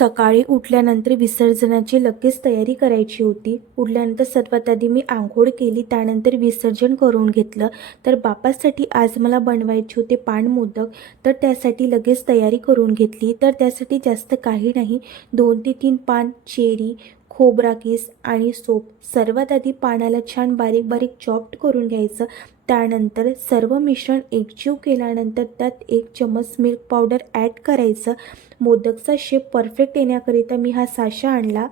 सकाळी उठल्यानंतर विसर्जनाची लगेच तयारी करायची होती. उठल्यानंतर सर्वात आधी मी अंघोळ केली, त्यानंतर विसर्जन करून घेतलं. तर बाप्पासाठी आज मला बनवायचे होते पाणमोदक, तर त्यासाठी लगेच तयारी करून घेतली. तर त्यासाठी जास्त काही नाही, 2 ते 3 पान चेरी, खोबरा किस आणि सोप. सर्वात आधी पानाला छान बारीक बारीक चॉप्ड करून घ्यायचं. त्यानंतर सर्व मिश्रण एकजीव केल्यानंतर त्यात 1 चम्मच मिल्क पावडर ॲड करायचं. मोदकचा शेप परफेक्ट येण्याकरिता मी हा साचा आणला.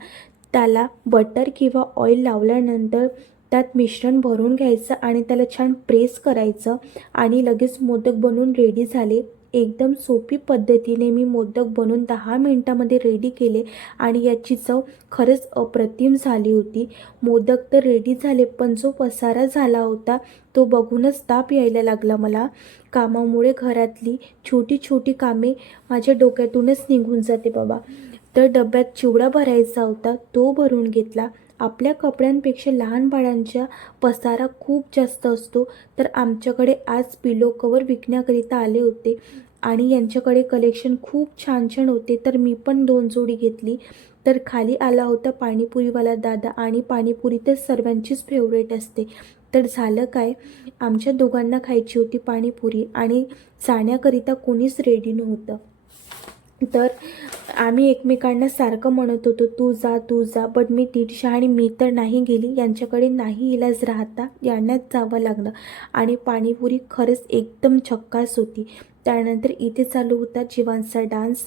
त्याला बटर किंवा ऑइल लावल्यानंतर त्यात मिश्रण भरून घ्यायचं आणि त्याला छान प्रेस करायचं आणि लगेच मोदक बनवून रेडी झाले. एकदम सोपी पद्धतीने मी मोदक बनवून 10 मिनिटामध्ये रेडी केले आणि याची चव खरंच अप्रतिम झाली होती. मोदक तर रेडी झाले, पण जो पसारा झाला होता तो बघूनच ताप यायला लागला मला. कामामुळे घरातली छोटी छोटी कामे माझ्या डोक्यातूनच निघून जाते बाबा. तर डब्यात चिवडा भरायचा होता, तो भरून घेतला. आपल्या कपड्यांपेक्षा लहान बाळांचा पसारा खूप जास्त असतो, तर आमच्याकडे आज पिलो कवर विकण्याकरिता आले होते आणि यांच्याकडे कलेक्शन खूप छान छान होते. तर मी पण 2 जोडी घेतली. तर खाली आला होता पाणीपुरीवाला दादा आणि पाणीपुरी तर सर्वांचीच फेवरेट असते. तर झालं काय, आमच्या दोघांना खायची होती पाणीपुरी आणि जाण्याकरिता कोणीच रेडी नव्हतं. तर आम्ही एकमेकांना सारखं म्हणत होतो, तू जा तू जा, बट मी दीडशे आणि मी तर नाही गेली. यांच्याकडे नाही इलाज राहता यांनाच जावं लागलं आणि पाणीपुरी खरंच एकदम झक्कास होती. त्यानंतर इथे चालू होता जीवांचा डान्स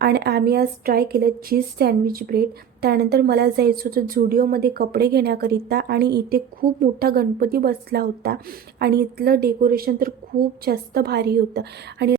आणि आम्ही आज ट्राय केलं चीज सँडविच ब्रेड. त्यानंतर मला जायचं होतं झुडिओमध्ये कपडे घेण्याकरिता आणि इथे खूप मोठा गणपती बसला होता आणि इथलं डेकोरेशन तर खूप जास्त भारी होतं आणि